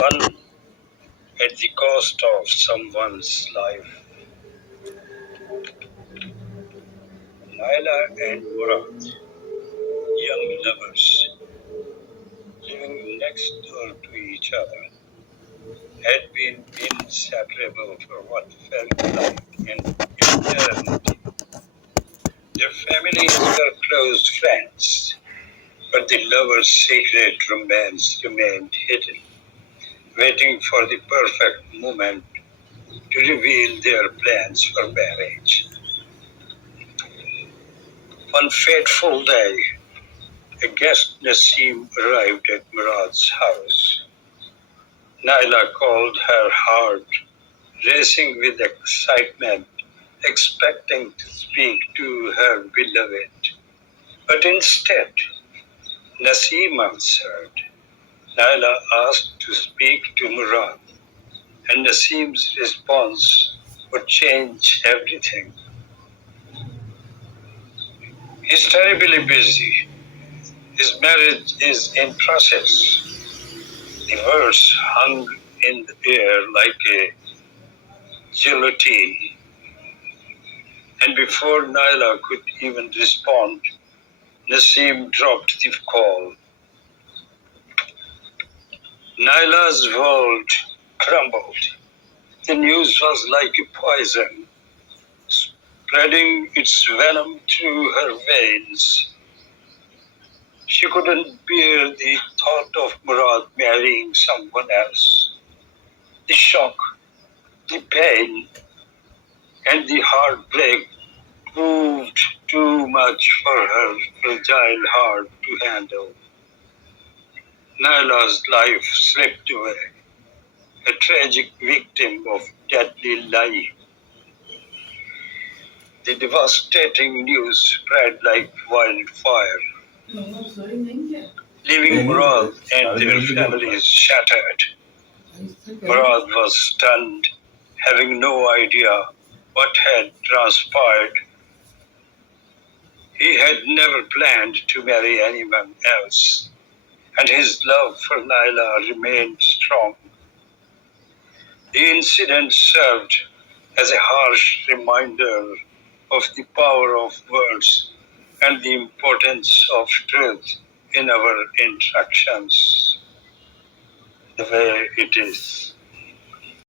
One at the cost of someone's life. Naila and Murad, young lovers, living next door to each other, had been inseparable for what felt like an eternity. Their families were close friends, but the lovers' secret romance remained hidden, waiting for the perfect moment to reveal their plans for marriage. One fateful day, a guest Nasim arrived at Murad's house. Naila called, her heart racing with excitement, expecting to speak to her beloved. But instead, Nasim answered. Naila asked to speak to Murad, and Nasim's response would change everything. He's terribly busy. His marriage is in process. The words hung in the air like a guillotine, and before Naila could even respond, Nasim dropped the call. Naila's world crumbled. The news was like a poison, spreading its venom through her veins. She couldn't bear the thought of Murad marrying someone else. The shock, the pain, and the heartbreak proved too much for her fragile heart to handle. Naila's life slipped away, a tragic victim of deadly lie. The devastating news spread like wildfire, leaving Murad and their families shattered. Murad was stunned, having no idea what had transpired. He had never planned to marry anyone else, and his love for Naila remained strong. The incident served as a harsh reminder of the power of words and the importance of truth in our interactions. The way it is.